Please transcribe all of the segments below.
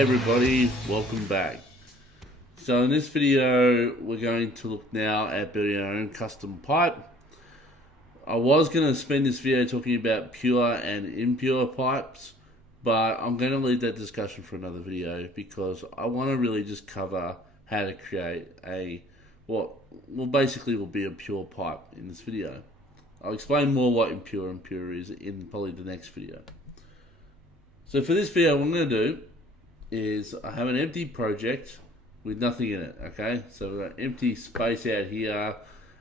Hey everybody, welcome back. So in this video, we're going to look now at building our own custom pipe. I was going to spend this video talking about pure and impure pipes, but I'm going to leave that discussion for another video because I want to really just cover how to create what basically will be a pure pipe in this video. I'll explain more what impure is in probably the next video. So for this video, what I'm going to do is I have an empty project with nothing in it, okay? So we've got empty space out here,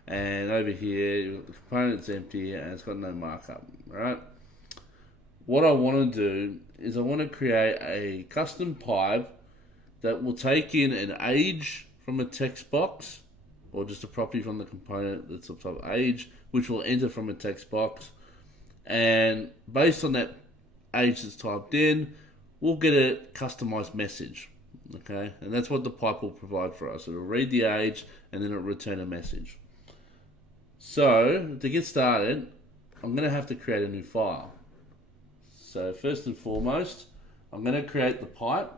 and over here, the component's empty and it's got no markup, right? What I want to do is I want to create a custom pipe that will take in an age from a text box, or just a property from the component that's up top, age, which will enter from a text box, and based on that age that's typed in, we'll get a customized message, okay? And that's what the pipe will provide for us. It'll read the age and then it'll return a message. So to get started, I'm going to have to create a new file. So first and foremost, I'm going to create the pipe.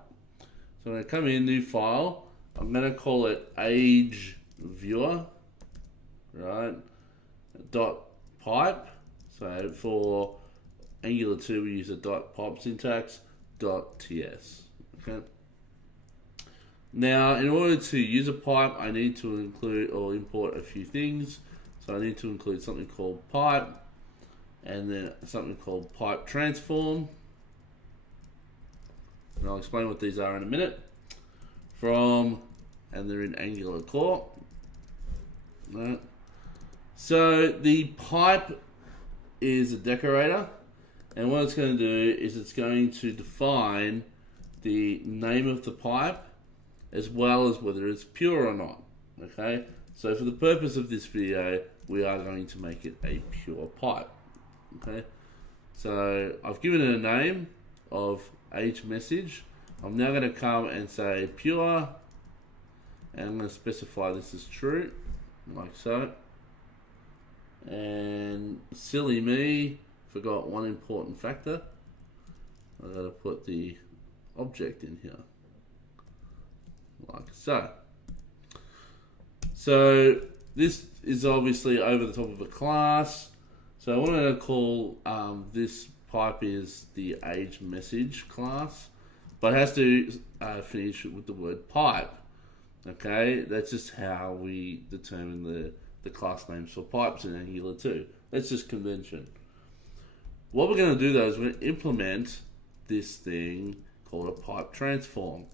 So I'm going to come in, new file. I'm going to call it age viewer, right? Dot pipe. So for Angular 2, we use a dot pipe syntax, dot ts. Okay. Now, in order to use a pipe, I need to include or import a few things. So I need to include something called pipe, and then something called pipe transform. And I'll explain what these are in a minute. And they're in Angular core. Right. So the pipe is a decorator, and what it's going to do is it's going to define the name of the pipe as well as whether it's pure or not. Okay, so for the purpose of this video, we are going to make it a pure pipe. Okay, so I've given it a name of age message. I'm now going to come and say pure, and I'm going to specify this as true, like so. And silly me, forgot one important factor. I've got to put the object in here, like so. So this is obviously over the top of a class. So I wanted to call this pipe is the age message class, but it has to finish with the word pipe. Okay, that's just how we determine the class names for pipes in Angular 2. That's just convention. What we're going to do though is we're going to implement this thing called a pipe transform.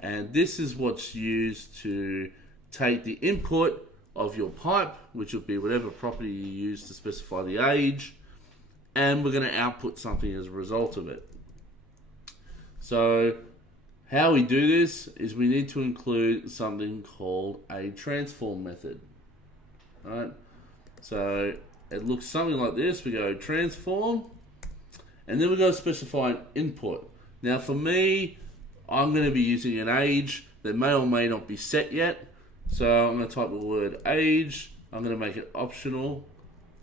And this is what's used to take the input of your pipe, which will be whatever property you use to specify the age, and we're going to output something as a result of it. So how we do this is we need to include something called a transform method. Right? So it looks something like this. We go transform, and then we go specify an input. Now for me, I'm going to be using an age that may or may not be set yet. So I'm going to type the word age, I'm going to make it optional,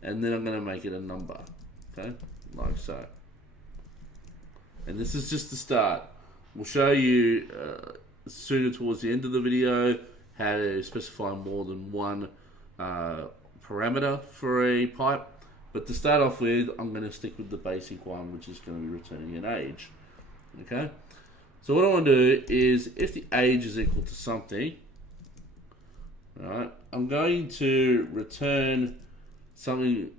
and then I'm going to make it a number. Okay, like so. And this is just the start. We'll show you sooner towards the end of the video how to specify more than one parameter for a pipe. But to start off with, I'm going to stick with the basic one, which is going to be returning an age. Okay, so what I want to do is if the age is equal to something, right, I'm going to return something,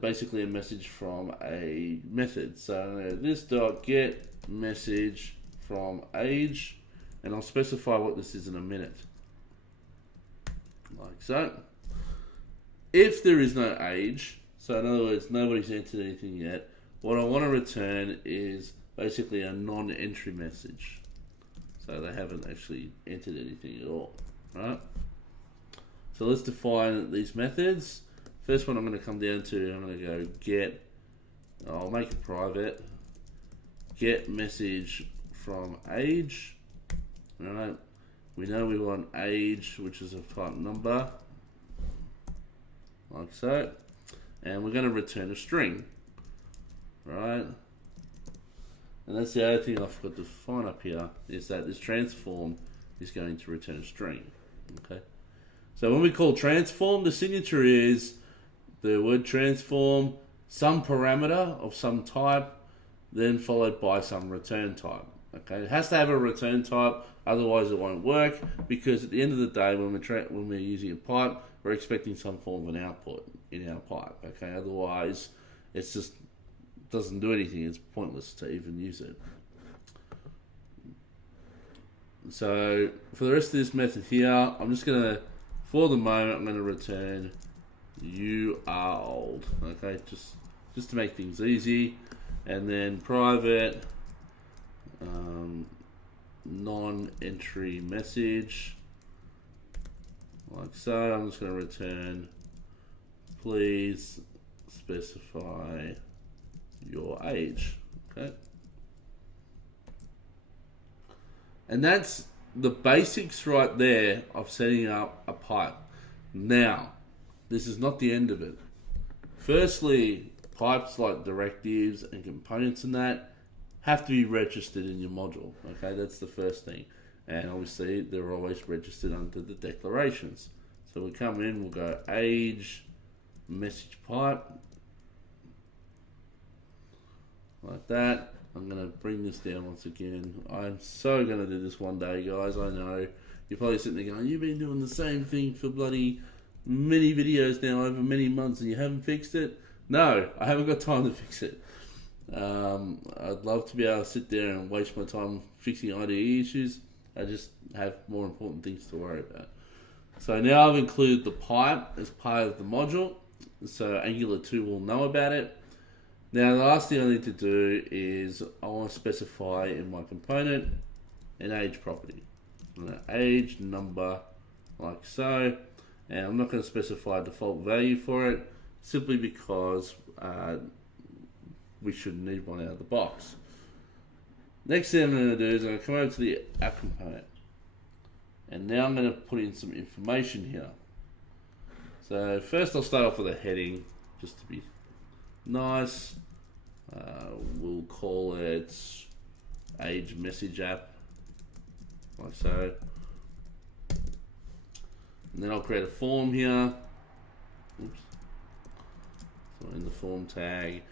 basically a message from a method. So this dot get message from age, and I'll specify what this is in a minute, like so. If there is no age, so in other words nobody's entered anything yet, what I want to return is basically a non-entry message. So they haven't actually entered anything at all, right? So let's define these methods. First one I'm going to come down to, I'm going to go get, I'll make it private, get message from age. Alright, we know we want age, which is a type number, like so, and we're going to return a string, right? And that's the other thing I forgot to define up here, is that this transform is going to return a string. Okay. So when we call transform, the signature is the word transform, some parameter of some type, then followed by some return type. Okay, it has to have a return type, otherwise it won't work, because at the end of the day, when we're using a pipe, we're expecting some form of an output in our pipe. Okay, otherwise it's just doesn't do anything. It's pointless to even use it. So for the rest of this method here, I'm just gonna, for the moment, I'm gonna return you are old. Okay, just to make things easy, and then private non-entry message, like so. I'm just gonna return, please specify your age. Okay, and that's the basics right there of setting up a pipe. Now, this is not the end of it. Firstly, pipes like directives and components and that have to be registered in your module. Okay, that's the first thing. And obviously, they're always registered under the declarations. So we come in, we'll go age message pipe, like that. I'm going to bring this down once again. I'm so going to do this one day, guys. I know you're probably sitting there going, you've been doing the same thing for bloody many videos now over many months and you haven't fixed it. No, I haven't got time to fix it. I'd love to be able to sit there and waste my time fixing IDE issues. I just have more important things to worry about. So now I've included the pipe as part of the module, so Angular 2 will know about it. Now the last thing I need to do is I want to specify in my component an age property. Age number, like so. And I'm not going to specify a default value for it, simply because we shouldn't need one out of the box. Next thing I'm going to do is I'm going to come over to the app component. And now I'm going to put in some information here. So first I'll start off with a heading, just to be nice. We'll call it age message app, like so. And then I'll create a form here. Oops. So in the form tag,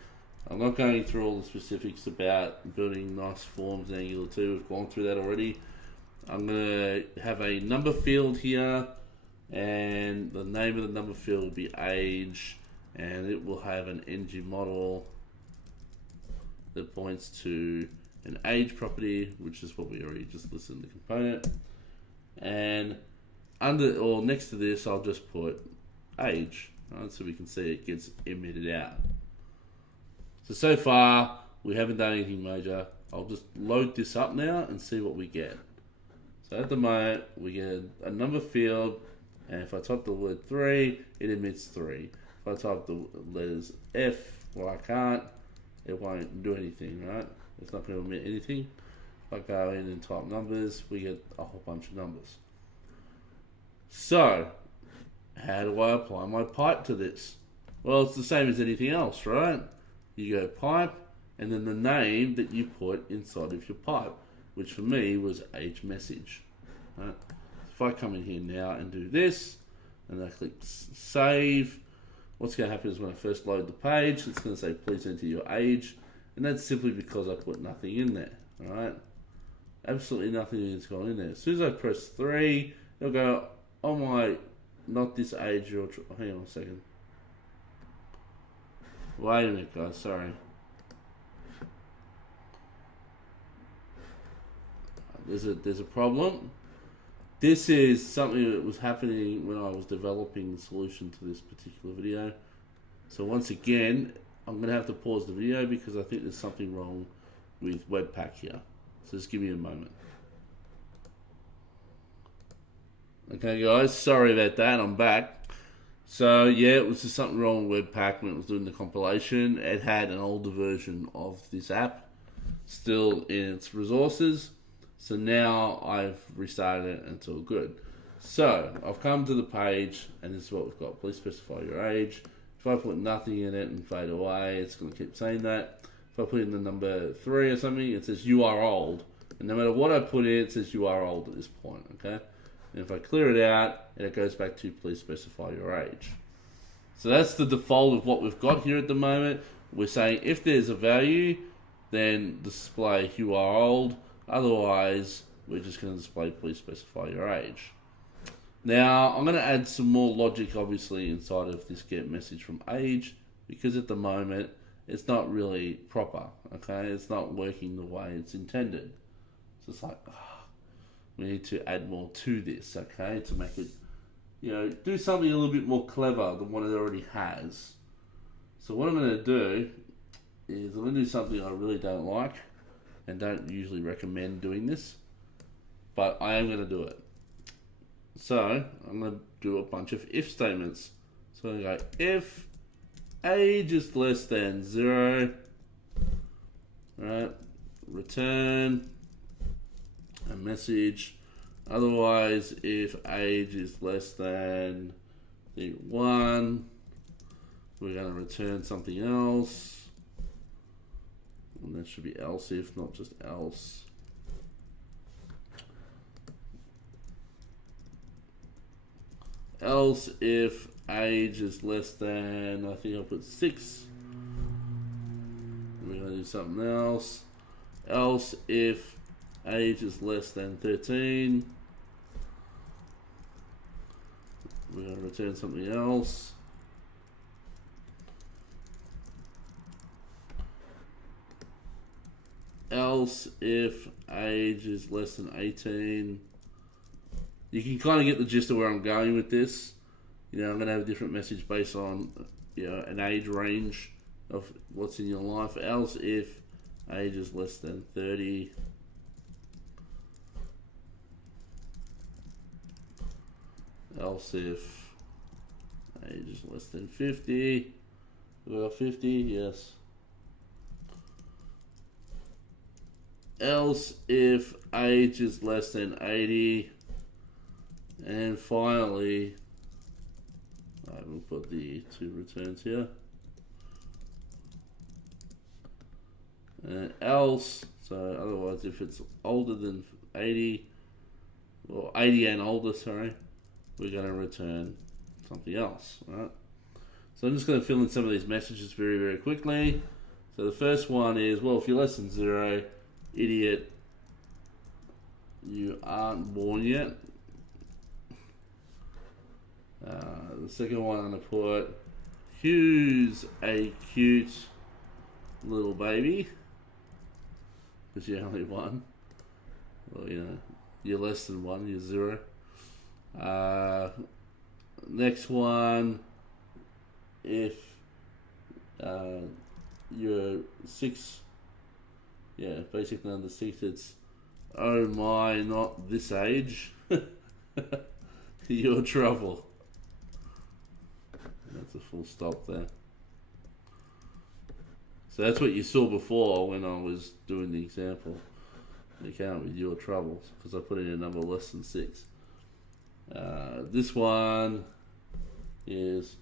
I'm not going through all the specifics about building nice forms in Angular 2. We've gone through that already. I'm going to have a number field here, and the name of the number field will be age, and it will have an ng model that points to an age property, which is what we already just listed in the component. And under or next to this, I'll just put age, right, so we can see it gets emitted out. So far, we haven't done anything major. I'll just load this up now and see what we get. So at the moment, we get a number field, and if I type the word 3, it emits 3. If I type the letters F, well, I can't, it won't do anything, right? It's not going to emit anything. If I go in and type numbers, we get a whole bunch of numbers. So, how do I apply my pipe to this? Well, it's the same as anything else, right? You go pipe, and then the name that you put inside of your pipe, which for me was age message. Right? If I come in here now and do this, and I click save, what's going to happen is when I first load the page, it's going to say please enter your age, and that's simply because I put nothing in there. All right, absolutely nothing has gone in there. As soon as I press 3, it'll go, oh my, not this age. Hang on a second. Wait a minute, guys. Sorry. There's a problem. This is something that was happening when I was developing the solution to this particular video. So once again, I'm going to have to pause the video because I think there's something wrong with Webpack here. So just give me a moment. Okay guys, sorry about that, I'm back. So yeah, it was just something wrong with Webpack when it was doing the compilation. It had an older version of this app still in its resources. So now I've restarted it and it's all good. So I've come to the page and this is what we've got. Please specify your age. If I put nothing in it and fade away, it's going to keep saying that. If if I put in the number 3 or something, it says you are old. And no matter what I put in, it says you are old at this point, okay? And if I clear it out, and it goes back to please specify your age. So that's the default of what we've got here at the moment. We're saying if there's a value, then display you are old. Otherwise, we're just going to display please specify your age. Now, I'm going to add some more logic, obviously, inside of this get message from age, because at the moment, it's not really proper, okay? It's not working the way it's intended. So it's like, we need to add more to this, okay? To make it, do something a little bit more clever than what it already has. So what I'm going to do is I'm going to do something I really don't like and don't usually recommend doing this, but I am going to do it. So I'm going to do a bunch of if statements. So I'm going to go if age is less than 0, right? Return a message. Otherwise, if age is less than 1, we're going to return something else. And that should be else if, not just else. Else if age is less than, I think I'll put 6. We're going to do something else. Else if age is less than 13. We're going to return something else. Else if age is less than 18. You can kind of get the gist of where I'm going with this. I'm going to have a different message based on an age range of what's in your life. Else if age is less than 30. Else if age is less than 50. Well, 50, yes. Else if age is less than 80. And finally, I will put the 2 returns here. Else, so otherwise if it's older than 80, or 80 and older, sorry, we're going to return something else, right? So I'm just going to fill in some of these messages very, very quickly. So the first one is, well, if you're less than 0, idiot, you aren't born yet. The second one I'm going to put, Hugh's a cute little baby, because you're only 1. Well, you're less than 1, you're 0. Next one, if you're 6, basically under 6, it's, oh my, not this age, you're trouble. That's a full stop there. So that's what you saw before when I was doing the example. The account with your troubles, because I put in a number less than 6. This one is,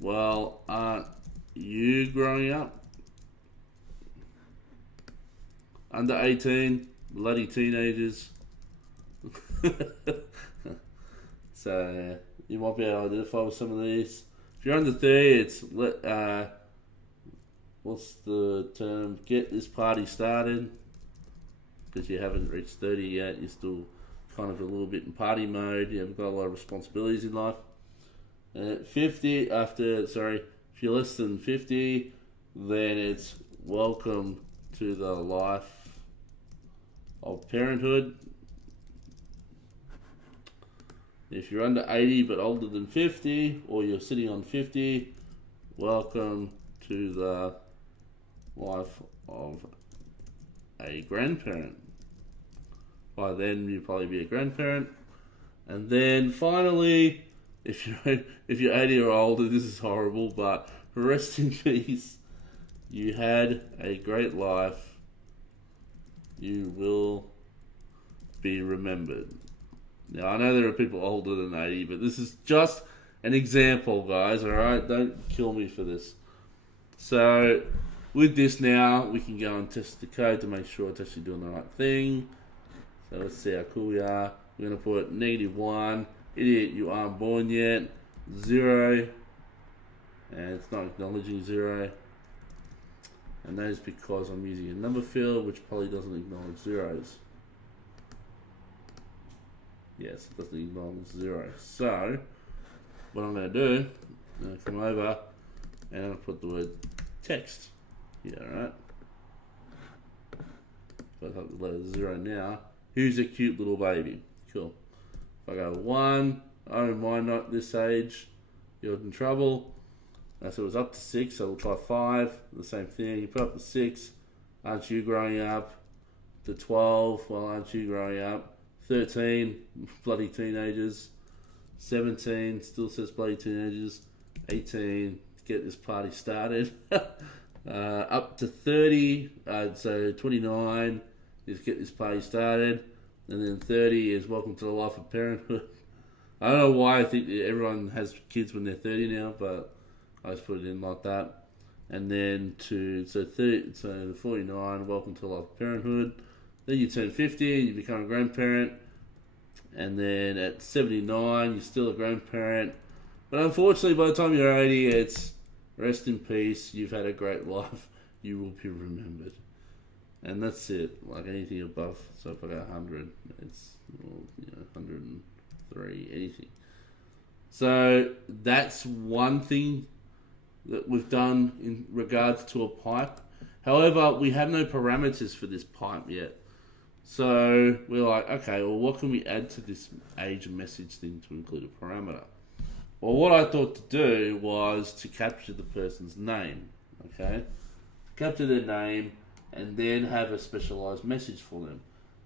well, aren't you growing up? Under 18, bloody teenagers. So you might be able to identify with some of these. If you're under 30, it's what's the term? Get this party started. Because you haven't reached 30 yet, you're still kind of a little bit in party mode. You haven't got a lot of responsibilities in life. 50 if you're less than 50, then it's welcome to the life of parenthood. If you're under 80 but older than 50, or you're sitting on 50, welcome to the life of a grandparent. By then, you'll probably be a grandparent. And then finally, if you're 80 or older, this is horrible, but rest in peace. You had a great life. You will be remembered. Now, I know there are people older than 80, but this is just an example, guys, alright? Don't kill me for this. So, with this now, we can go and test the code to make sure it's actually doing the right thing. So let's see how cool we are. We're going to put -1. Idiot, you aren't born yet. 0. And it's not acknowledging 0. And that is because I'm using a number field which probably doesn't acknowledge zeros. Yes, it doesn't acknowledge 0. So, what I'm going to do, I'm going to come over and I'm going to put the word text here, right? If I type the letter 0 now, who's a cute little baby? Cool. If I go 1, oh, mine not this age, you're in trouble. So it was up to 6, so we'll try 5, the same thing. You put up to 6, aren't you growing up? To 12, well, aren't you growing up? 13, bloody teenagers. 17, still says bloody teenagers. 18, get this party started. Up to 30, so 29 is get this party started. And then 30 is welcome to the life of parenthood. I don't know why I think that everyone has kids when they're 30 now, but I just put it in like that. And then so the 49, welcome to the life of parenthood. Then you turn 50, you become a grandparent. And then at 79, you're still a grandparent. But unfortunately, by the time you're 80, it's rest in peace, you've had a great life, you will be remembered. And that's it, like anything above. So if I go 100, it's 103, anything. So that's one thing that we've done in regards to a pipe. However, we have no parameters for this pipe yet. So we're like, okay, well, what can we add to this age message thing to include a parameter? Well, what I thought to do was to capture the person's name, okay? Capture their name and then have a specialized message for them.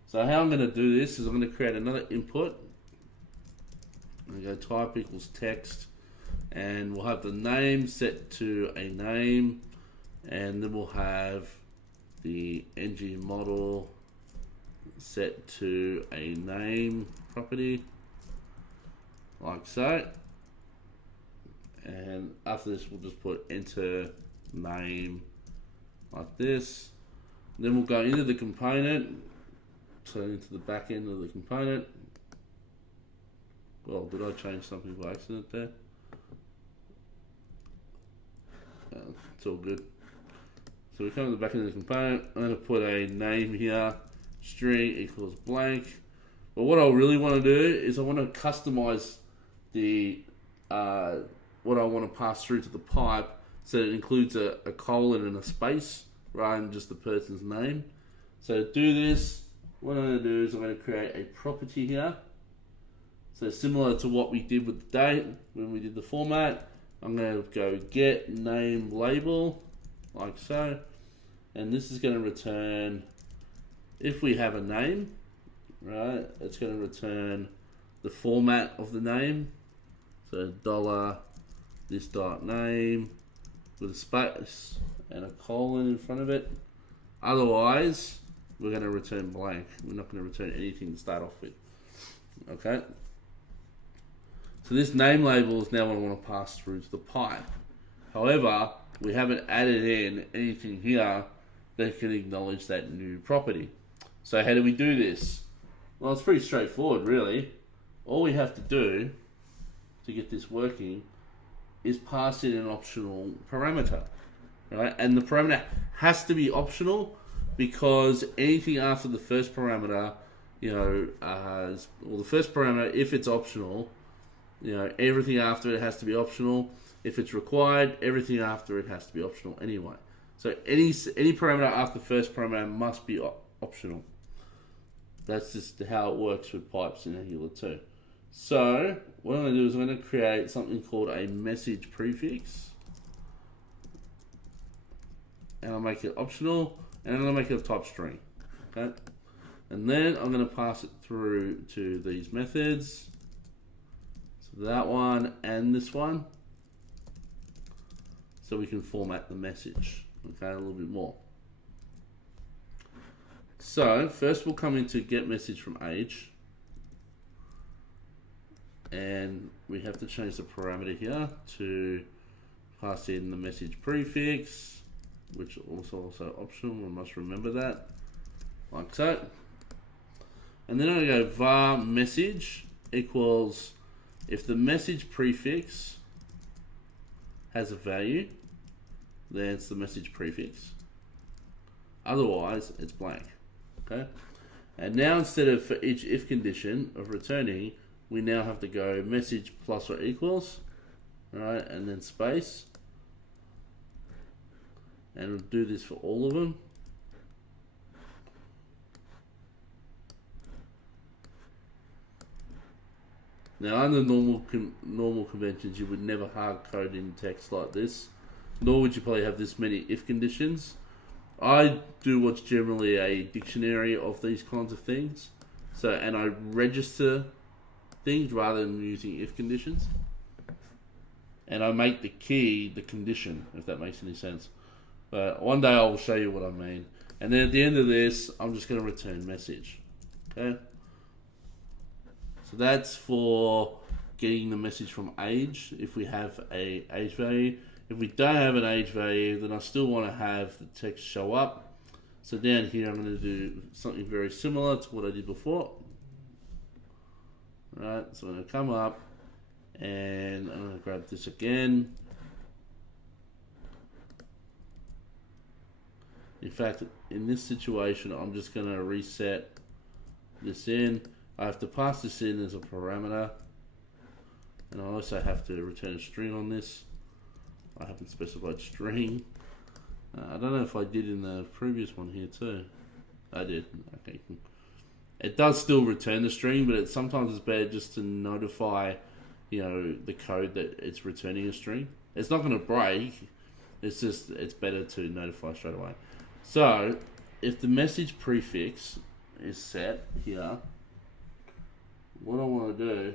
So how I'm going to do this is I'm going to create another input. I'm going to go type equals text, and we'll have the name set to a name, and then we'll have the ng model set to a name property, like so. And after this, we'll just put enter name like this. Then we'll go into the component, so into the back end of the component. Well, did I change something by accident there? It's all good. So we come to the back end of the component. I'm going to put a name here, string equals blank. But what I really want to do is I want to customize the what I want to pass through to the pipe, so it includes a colon and a space rather than just the person's name. So to do this, what I'm going to do is I'm going to create a property here. So similar to what we did with the date when we did the format, I'm going to go get name label, like so. And this is going to return, if we have a name, right, it's going to return the format of the name. So dollar this dot name with a space and a colon in front of it. Otherwise, we're going to return blank. We're not going to return anything to start off with. Okay. So this name label is now what I want to pass through to the pipe. However, we haven't added in anything here that can acknowledge that new property. So how do we do this? Well, it's pretty straightforward, really. All we have to do to get this working is pass in an optional parameter, right? And the parameter has to be optional because anything after the first parameter, well, the first parameter, if it's optional, everything after it has to be optional. If it's required, everything after it has to be optional anyway. So any parameter after the first parameter must be optional. That's just how it works with pipes in Angular 2. So what I'm going to do is I'm going to create something called a message prefix, and I'll make it optional, and I'm going to make it a type string. Okay, and then I'm going to pass it through to these methods. So that one and this one, so we can format the message. Okay, a little bit more. So first we'll come into get message from age. And we have to change the parameter here to pass in the message prefix. which also optional. We must remember that, like so. And then I'm going to go var message equals, if the message prefix has a value, then it's the message prefix. Otherwise, it's blank. Okay. And now instead of for each if condition of returning, we now have to go message plus or equals, right, and then space. And we'll do this for all of them. Now, under normal conventions, you would never hard code in text like this, nor would you probably have this many if conditions. I do what's generally a dictionary of these kinds of things, and I register things rather than using if conditions, and I make the key the condition, if that makes any sense. But one day I will show you what I mean. And then at the end of this, I'm just going to return message. Okay. So that's for getting the message from age, if we have a age value. If we don't have an age value, then I still want to have the text show up. So down here, I'm going to do something very similar to what I did before. Right, so I'm going to come up and I'm going to grab this again. In fact, in this situation, I'm just going to reset this in. I have to pass this in as a parameter, and I also have to return a string on this. I haven't specified string. I don't know if I did in the previous one here too. I did. Okay. It does still return the string, but sometimes it's better just to notify, the code that it's returning a string. It's not going to break. It's better to notify straight away. So, if the message prefix is set here, what I want to do,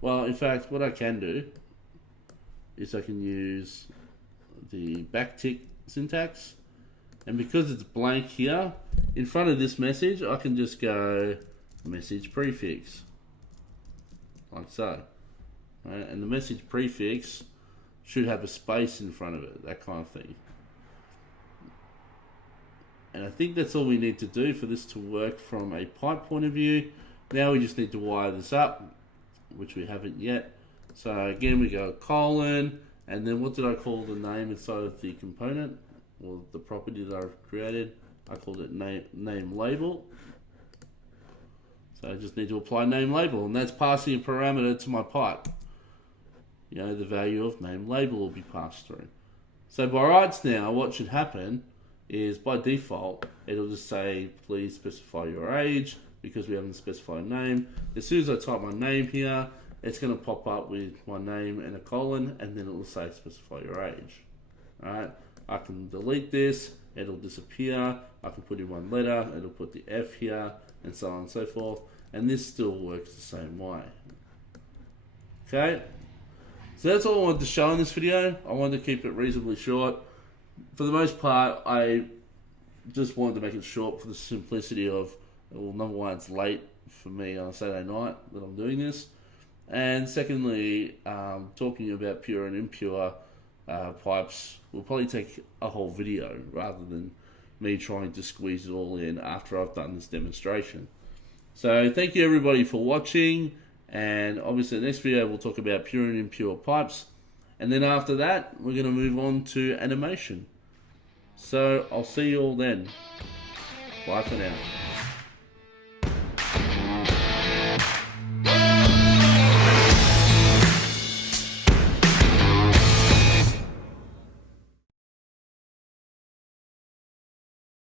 well, in fact, what I can do is I can use the backtick syntax, and because it's blank here, in front of this message, I can just go message prefix, like so. Right? And the message prefix should have a space in front of it, that kind of thing. And I think that's all we need to do for this to work from a pipe point of view. Now we just need to wire this up, which we haven't yet. So again, we go colon, and then what did I call the name inside of the component, or the property that I've created? I called it name label. So I just need to apply name label, and that's passing a parameter to my pipe. The value of name label will be passed through. So by rights now, what should happen is by default, it'll just say, please specify your age, because we haven't specified a name. As soon as I type my name here, it's going to pop up with my name and a colon, and then it will say specify your age. Alright, I can delete this, it'll disappear. I can put in one letter, it'll put the F here, and so on and so forth. And this still works the same way. Okay, so that's all I wanted to show in this video. I wanted to keep it reasonably short. For the most part, I just wanted to make it short for the simplicity of, well, number one, it's late for me on a Saturday night that I'm doing this. And secondly, talking about pure and impure pipes will probably take a whole video rather than me trying to squeeze it all in after I've done this demonstration. So thank you everybody for watching, and obviously the next video we'll talk about pure and impure pipes, and then after that we're going to move on to animation. So I'll see you all then. Bye for now.